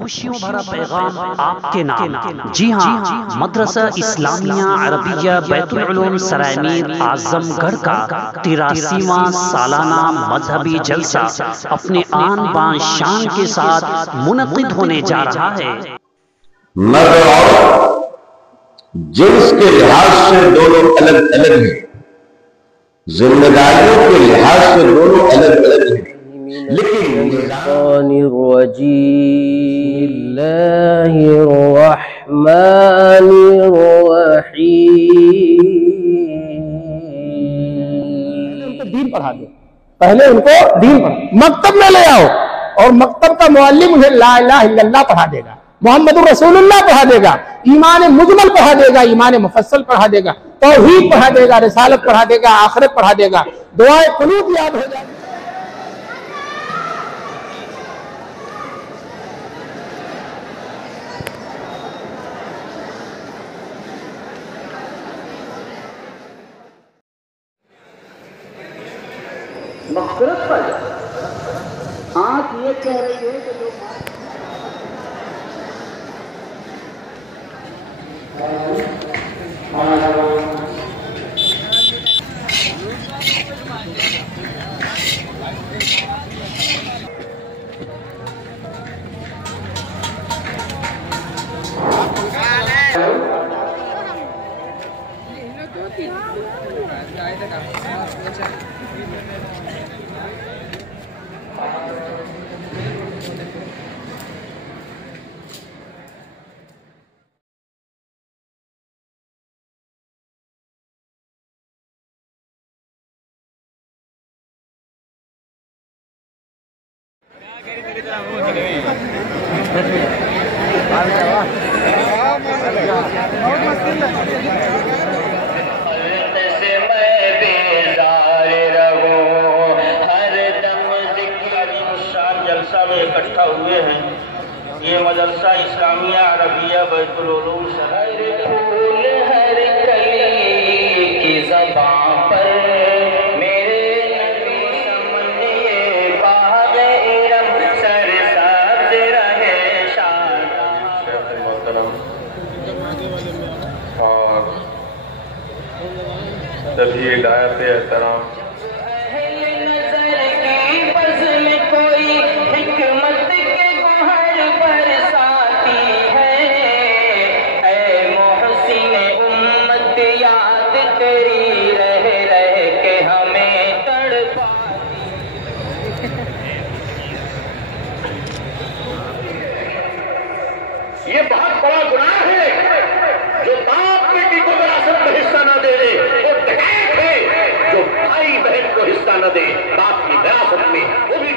खुशियों भरा पैगाम आपके नाम। जी हाँ, मदरसा इस्लामिया अरबिया बैतुल उलूम सरायमीर आजमगढ़ का 83वां सालाना मजहबी जलसा अपने आन बान शान के साथ मुनक़िद होने जा रहा है। मर्द और जिन्स के लिहाज से दोनों अलग अलग हैं, जिम्मेदारियों के लिहाज से दोनों अलग अलग हैं, लेकिन दीन पढ़ा दो, पहले उनको दीन पढ़ा, मकतब में ले आओ और मकतब का मुअल्लिम उन्हें ला इलाहा इल्लल्लाह पढ़ा देगा, मोहम्मदुर रसूलुल्लाह पढ़ा देगा, ईमान मुजमल पढ़ा देगा, ईमान मुफस्सल पढ़ा देगा, तौहीद पढ़ा देगा, रिसालत पढ़ा देगा, आखिरत पढ़ा देगा, दुआए कुनूत याद हो जाएगी। मग़फ़िरत पर आँख ये कह रही है कि जो इकट्ठा हुए हैं। ये मदरसा इस्लामिया अरबिया बैतुल उलूम हर कली की ज़बान पर मेरे नबी समझिए बाग इरम सरसाज रहे शान। शेख मोहतरम और सभी हिदायत एहतराम ये बहुत बड़ा गुनाह है जो बाप बेटी को विरासत में हिस्सा न दे दे, वो डकैत है जो भाई बहन को हिस्सा न दे बाप की विरासत में, वो भी